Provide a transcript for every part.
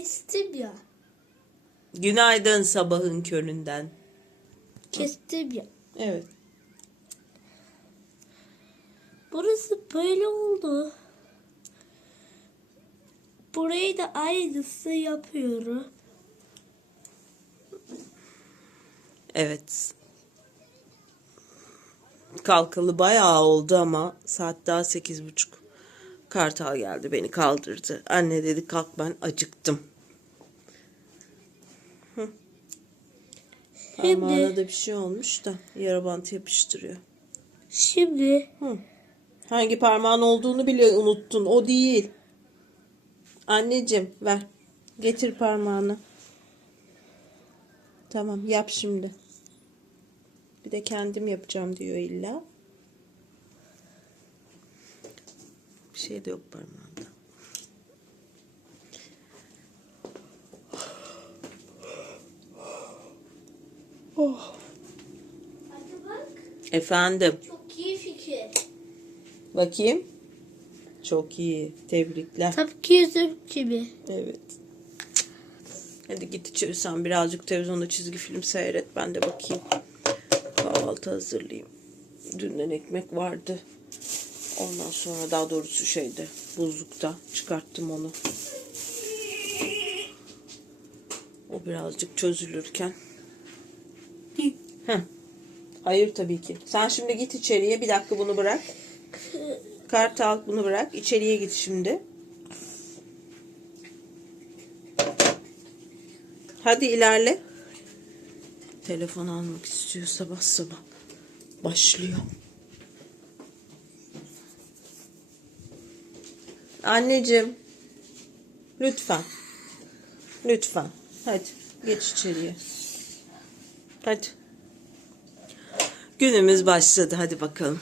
Kestim ya. Günaydın sabahın köründen. Kestim ya. Evet. Burası böyle oldu. Burayı da aynısı yapıyorum. Evet. Kalkalı bayağı oldu ama saat daha sekiz buçuk. Kartal geldi beni kaldırdı. Anne dedi kalk ben acıktım. Hı. Şimdi- Parmağına da bir şey olmuş da yara bantı yapıştırıyor. Şimdi Hı. Hangi parmağın olduğunu bile unuttun. O değil. Anneciğim ver. Getir parmağını. Tamam yap şimdi. Bir de kendim yapacağım diyor illa. Bir şey de yok parmağında. Hadi bak. Efendim. Çok iyi fikir. Bakayım. Çok iyi. Tebrikler. Tabii ki yüzüm gibi. Evet. Hadi git içeri sen birazcık televizyonda çizgi film seyret. Ben de bakayım. Kahvaltı hazırlayayım. Dünden ekmek vardı. Ondan sonra daha doğrusu şeyde buzlukta çıkarttım onu. O birazcık çözülürken. Heh. Hayır tabii ki. Sen şimdi git içeriye. Bir dakika bunu bırak. Kartal bunu bırak. İçeriye git şimdi. Hadi ilerle. Telefon almak istiyor sabah sabah. Başlıyor. Anneciğim. Lütfen. Lütfen. Hadi geç içeriye. Hadi. Günümüz başladı. Hadi bakalım.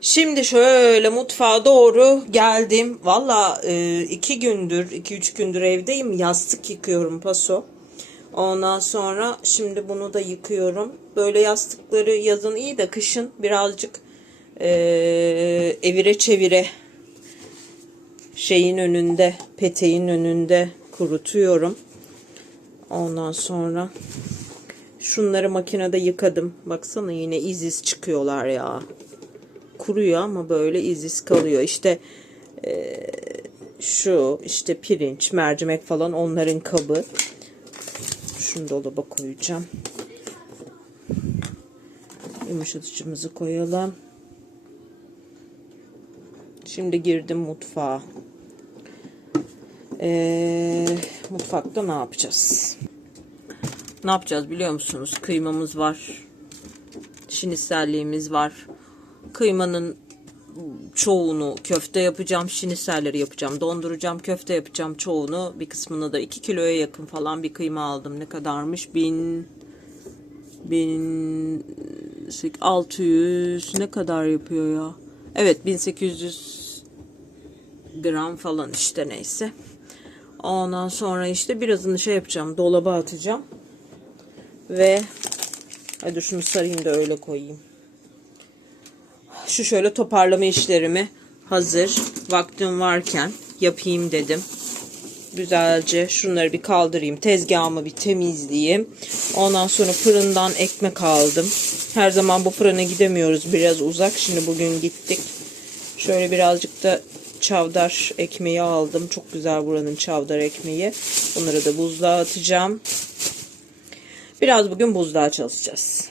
Şimdi şöyle mutfağa doğru geldim. Valla e, iki gündür, iki üç gündür evdeyim. Yastık yıkıyorum paso. Ondan sonra şimdi bunu da yıkıyorum. Böyle yastıkları yazın iyi de kışın birazcık e, evire çevire şeyin önünde, peteğin önünde kurutuyorum. Ondan sonra şunları makinede yıkadım. Baksana yine iz iz çıkıyorlar ya kuruyor ama böyle iz iz kalıyor. İşte e, şu işte pirinç, mercimek falan onların kabı. Şunu dolaba koyacağım. Yumuşatıcımızı koyalım. Şimdi girdim mutfağa. Ee, mutfakta ne yapacağız? Ne yapacağız biliyor musunuz? Kıymamız var. Şiniselliğimiz var. Kıymanın çoğunu köfte yapacağım. Şiniselleri yapacağım. Donduracağım. Köfte yapacağım çoğunu. Bir kısmını da 2 kiloya yakın falan bir kıyma aldım. Ne kadarmış? 1000 1600 ne kadar yapıyor ya? Evet 1800 gram falan işte neyse. Ondan sonra işte birazını şey yapacağım. Dolaba atacağım. Ve hadi şunu sarayım da öyle koyayım. Şu şöyle toparlama işlerimi hazır vaktim varken yapayım dedim. Güzelce şunları bir kaldırayım. Tezgahımı bir temizleyeyim. Ondan sonra fırından ekmek aldım. Her zaman bu fırına gidemiyoruz. Biraz uzak. Şimdi bugün gittik. Şöyle birazcık da çavdar ekmeği aldım. Çok güzel buranın çavdar ekmeği. Bunları da buzluğa atacağım. Biraz bugün buzluğa çalışacağız.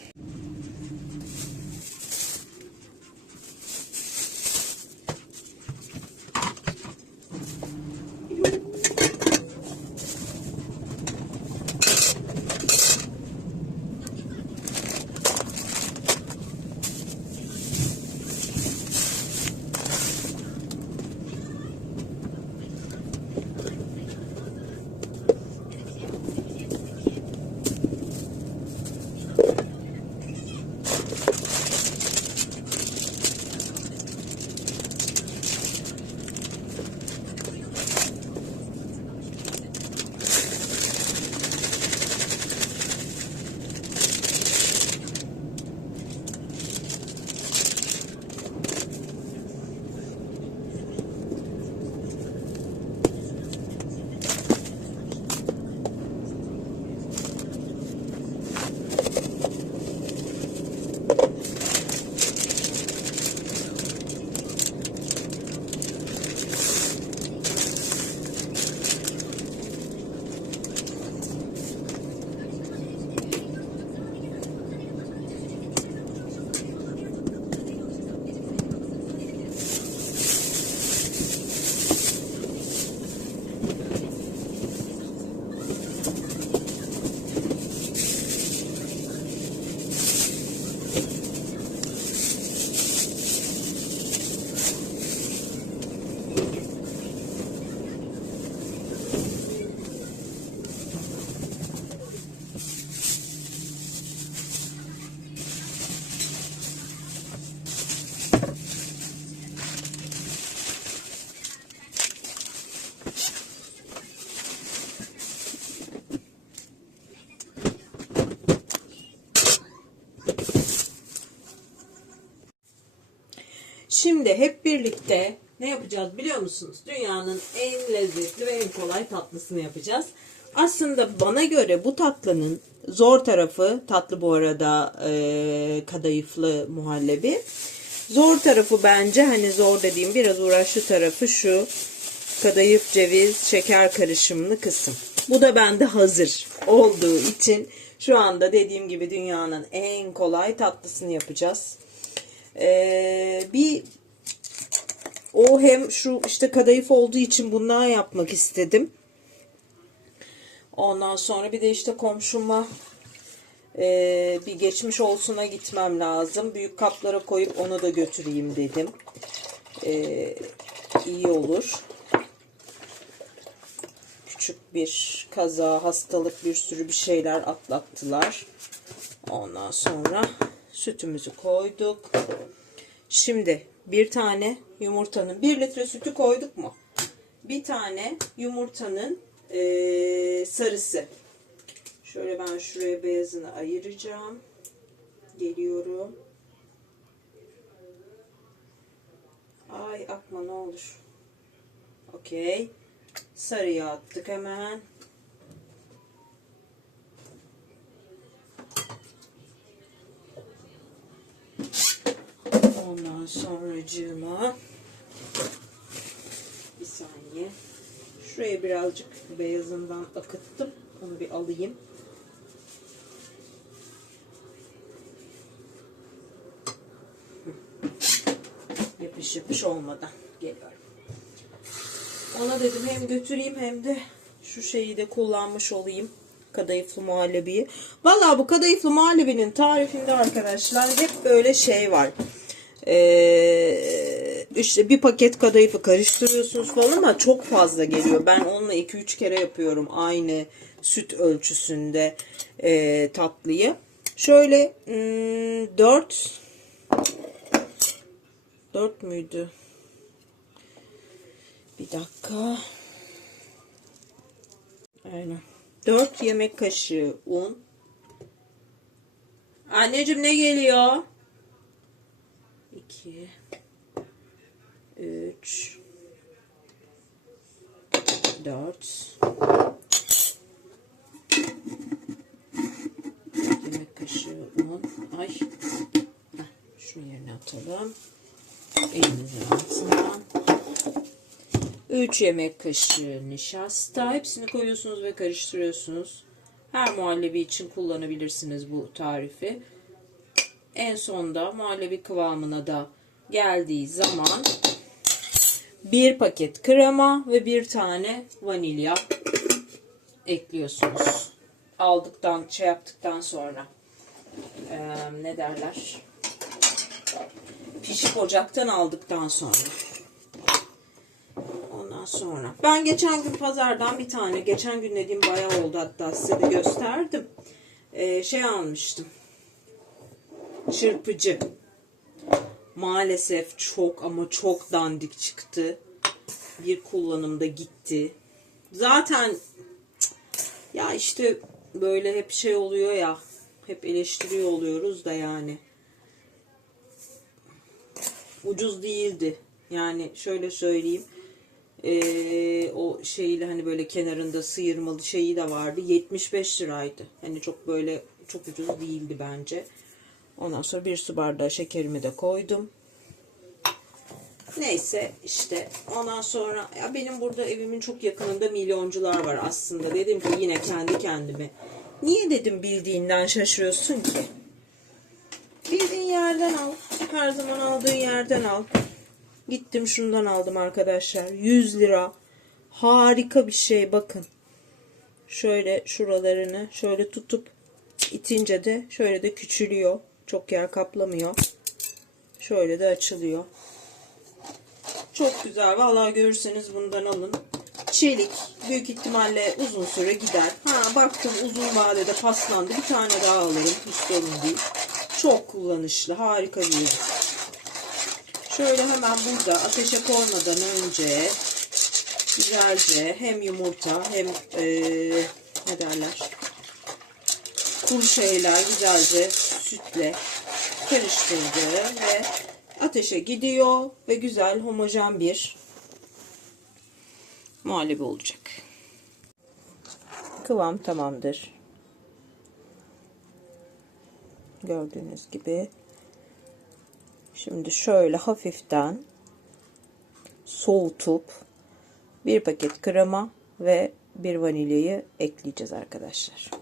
Hep birlikte ne yapacağız biliyor musunuz? Dünyanın en lezzetli ve en kolay tatlısını yapacağız. Aslında bana göre bu tatlının zor tarafı, tatlı bu arada e, kadayıflı muhallebi. Zor tarafı bence hani zor dediğim biraz uğraşlı tarafı şu kadayıf, ceviz, şeker karışımlı kısım. Bu da bende hazır olduğu için şu anda dediğim gibi dünyanın en kolay tatlısını yapacağız. Ee, bir o hem şu işte kadayıf olduğu için bundan yapmak istedim. Ondan sonra bir de işte komşuma e, bir geçmiş olsuna gitmem lazım. Büyük kaplara koyup onu da götüreyim dedim. E, iyi olur. Küçük bir kaza, hastalık, bir sürü bir şeyler atlattılar. Ondan sonra sütümüzü koyduk. Şimdi bir tane yumurtanın, bir litre sütü koyduk mu? Bir tane yumurtanın eee, sarısı. Şöyle ben şuraya beyazını ayıracağım. Geliyorum. Ay akma ne olur. Okey. Sarıyı attık hemen. Ondan sonracığıma bir saniye. Şuraya birazcık beyazından akıttım. Onu bir alayım. Yapış yapış olmadan geliyorum. Ona dedim hem götüreyim hem de şu şeyi de kullanmış olayım. Kadayıflı muhallebiyi. Vallahi bu kadayıflı muhallebinin tarifinde arkadaşlar hep böyle şey var. Ee, işte bir paket kadayıfı karıştırıyorsunuz falan ama çok fazla geliyor. Ben onunla 2-3 kere yapıyorum aynı süt ölçüsünde e, tatlıyı. Şöyle hmm, 4 4 müydü? Bir dakika. Aynen. 4 yemek kaşığı un. Anneciğim ne geliyor? 2 3 4 yemek kaşığı un. Ay. Heh, şunu yerine atalım. Elimizin altından. 3 yemek kaşığı nişasta. Hepsini koyuyorsunuz ve karıştırıyorsunuz. Her muhallebi için kullanabilirsiniz bu tarifi. En sonda muhallebi kıvamına da geldiği zaman bir paket krema ve bir tane vanilya ekliyorsunuz. Aldıktan, şey yaptıktan sonra Ee, ne derler? Pişip ocaktan aldıktan sonra. Ondan sonra. Ben geçen gün pazardan bir tane, geçen gün dediğim bayağı oldu hatta size de gösterdim. Ee, şey almıştım. Çırpıcı. Maalesef çok ama çok dandik çıktı. Bir kullanımda gitti. Zaten ya işte böyle hep şey oluyor ya. Hep eleştiriyor oluyoruz da yani. Ucuz değildi. Yani şöyle söyleyeyim. Ee, o şeyle hani böyle kenarında sıyırmalı şeyi de vardı. 75 liraydı. Hani çok böyle çok ucuz değildi bence. Ondan sonra bir su bardağı şekerimi de koydum. Neyse işte ondan sonra ya benim burada evimin çok yakınında milyoncular var aslında. Dedim ki yine kendi kendime. Niye dedim bildiğinden şaşırıyorsun ki? Bildiğin yerden al. Her zaman aldığın yerden al. Gittim şundan aldım arkadaşlar. 100 lira. Harika bir şey bakın. Şöyle şuralarını şöyle tutup itince de şöyle de küçülüyor. Çok yer kaplamıyor. Şöyle de açılıyor. Çok güzel. Vallahi görürseniz bundan alın. Çelik. Büyük ihtimalle uzun süre gider. Ha baktım uzun vadede paslandı. Bir tane daha alırım. Hiç sorun değil. Çok kullanışlı. Harika bir ürün. Şöyle hemen burada ateşe koymadan önce güzelce hem yumurta hem eee ne derler kuru şeyler güzelce sütle karıştırdı ve ateşe gidiyor ve güzel homojen bir muhallebi olacak. Kıvam tamamdır. Gördüğünüz gibi. Şimdi şöyle hafiften soğutup bir paket krema ve bir vanilyayı ekleyeceğiz arkadaşlar.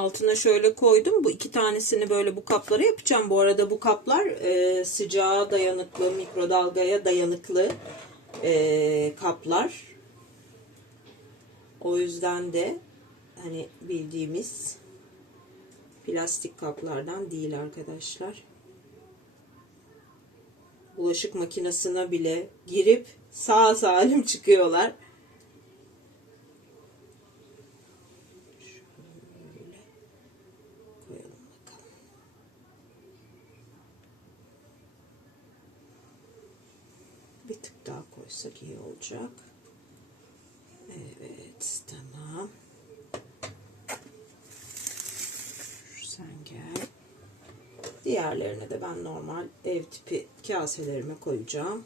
Altına şöyle koydum. Bu iki tanesini böyle bu kaplara yapacağım. Bu arada bu kaplar e, sıcağa dayanıklı, mikrodalgaya dayanıklı e, kaplar. O yüzden de hani bildiğimiz plastik kaplardan değil arkadaşlar. Bulaşık makinesine bile girip sağ salim çıkıyorlar. koyalım bakalım. Bir tık koysak iyi olacak. Evet, tamam. Sen gel. Diğerlerine de ben normal ev tipi kaselerime koyacağım.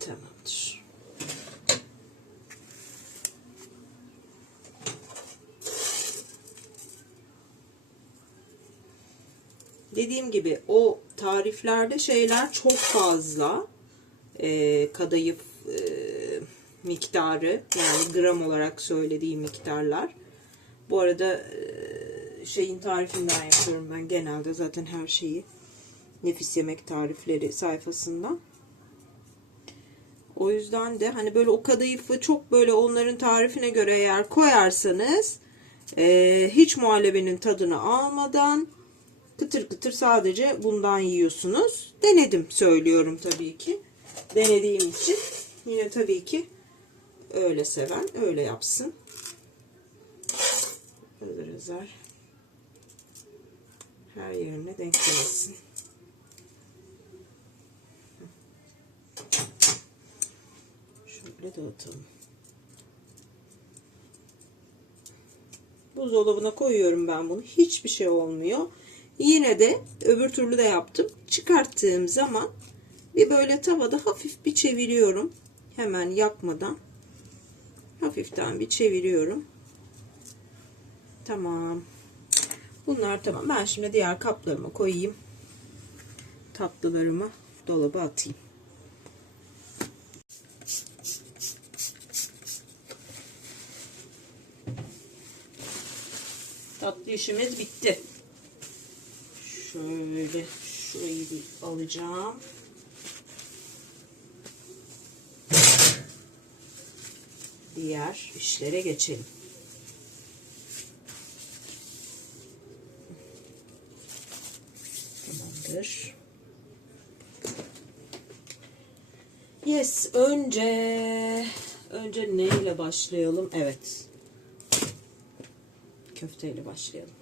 Tamamdır. Dediğim gibi o tariflerde şeyler çok fazla Ee, kadayıf e, miktarı yani gram olarak söylediğim miktarlar. Bu arada e, şeyin tarifinden yapıyorum ben genelde zaten her şeyi nefis yemek tarifleri sayfasından. O yüzden de hani böyle o kadayıfı çok böyle onların tarifine göre eğer koyarsanız e, hiç muhallebenin tadını almadan kıtır kıtır sadece bundan yiyorsunuz. Denedim söylüyorum tabii ki. Denediğim için yine tabii ki öyle seven öyle yapsın. Hazır hazır. Her yerine denk gelsin. Şöyle dağıtalım. Buzdolabına koyuyorum ben bunu. Hiçbir şey olmuyor. Yine de öbür türlü de yaptım. Çıkarttığım zaman bir böyle tavada hafif bir çeviriyorum. Hemen yakmadan. Hafiften bir çeviriyorum. Tamam. Bunlar tamam. Ben şimdi diğer kaplarıma koyayım. Tatlılarımı dolaba atayım. Tatlı işimiz bitti. Şöyle şurayı bir alacağım. diğer işlere geçelim. Tamamdır. Yes, önce önce neyle başlayalım? Evet. Köfteyle başlayalım.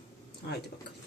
Haydi bakalım.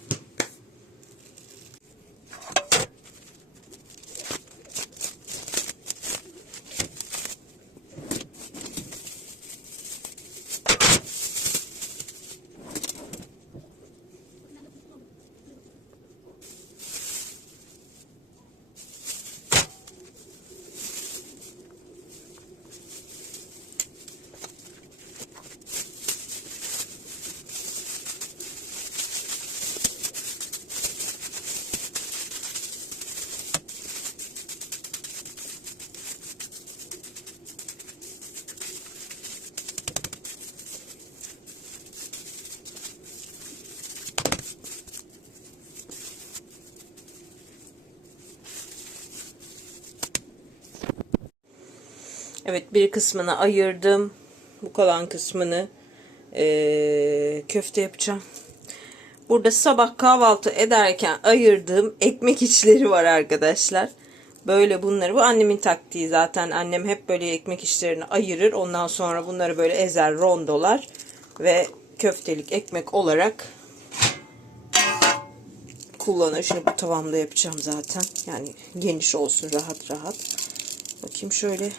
Evet bir kısmını ayırdım. Bu kalan kısmını eee, köfte yapacağım. Burada sabah kahvaltı ederken ayırdığım ekmek içleri var arkadaşlar. Böyle bunları bu annemin taktiği zaten annem hep böyle ekmek içlerini ayırır. Ondan sonra bunları böyle ezer rondolar ve köftelik ekmek olarak kullanır. Şimdi bu tavamda yapacağım zaten. Yani geniş olsun rahat rahat. Bakayım şöyle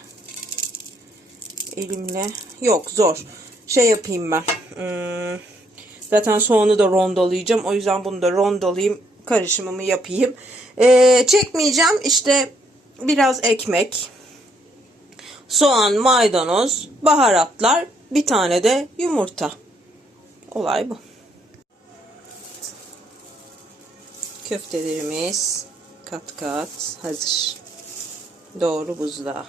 elimle. Yok zor. Şey yapayım ben. Hmm, zaten soğanı da rondolayacağım. O yüzden bunu da rondolayayım. Karışımımı yapayım. Ee, çekmeyeceğim. İşte biraz ekmek. Soğan, maydanoz, baharatlar. Bir tane de yumurta. Olay bu. Köftelerimiz kat kat hazır. Doğru buzluğa.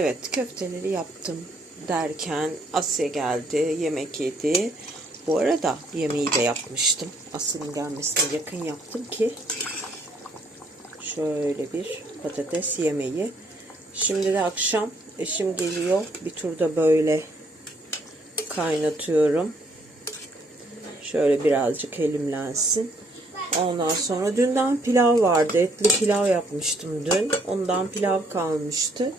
Evet köfteleri yaptım derken Asya geldi yemek yedi. Bu arada yemeği de yapmıştım. Asya'nın gelmesine yakın yaptım ki şöyle bir patates yemeği. Şimdi de akşam eşim geliyor. Bir turda böyle kaynatıyorum. Şöyle birazcık elimlensin. Ondan sonra dünden pilav vardı. Etli pilav yapmıştım dün. Ondan pilav kalmıştı.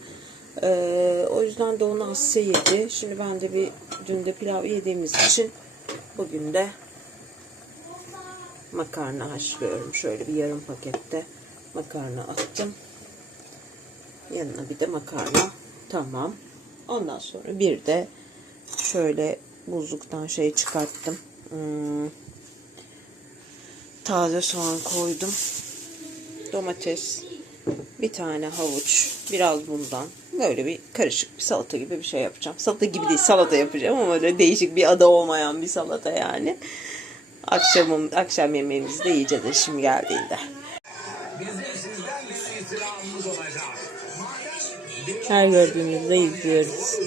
Ee, o yüzden de onu Asya yedi. Şimdi ben de bir dün de pilav yediğimiz için bugün de makarna haşlıyorum. Şöyle bir yarım pakette makarna attım. Yanına bir de makarna. Tamam. Ondan sonra bir de şöyle buzluktan şey çıkarttım. Hmm, taze soğan koydum. Domates, bir tane havuç, biraz bundan. Böyle bir karışık bir salata gibi bir şey yapacağım. Salata gibi değil, salata yapacağım ama öyle değişik bir adı olmayan bir salata yani. Akşamım, akşam yemeğimizi de yiyeceğiz eşim geldiğinde. Her gördüğümüzde izliyoruz.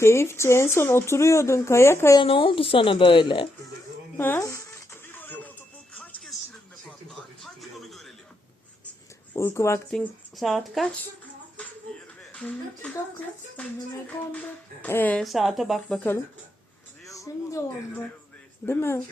Keyifçi en son oturuyordun kaya kaya ne oldu sana böyle? Ha? Uyku vaktin saat kaç? Ee, saate bak bakalım. Şimdi oldu. Değil mi?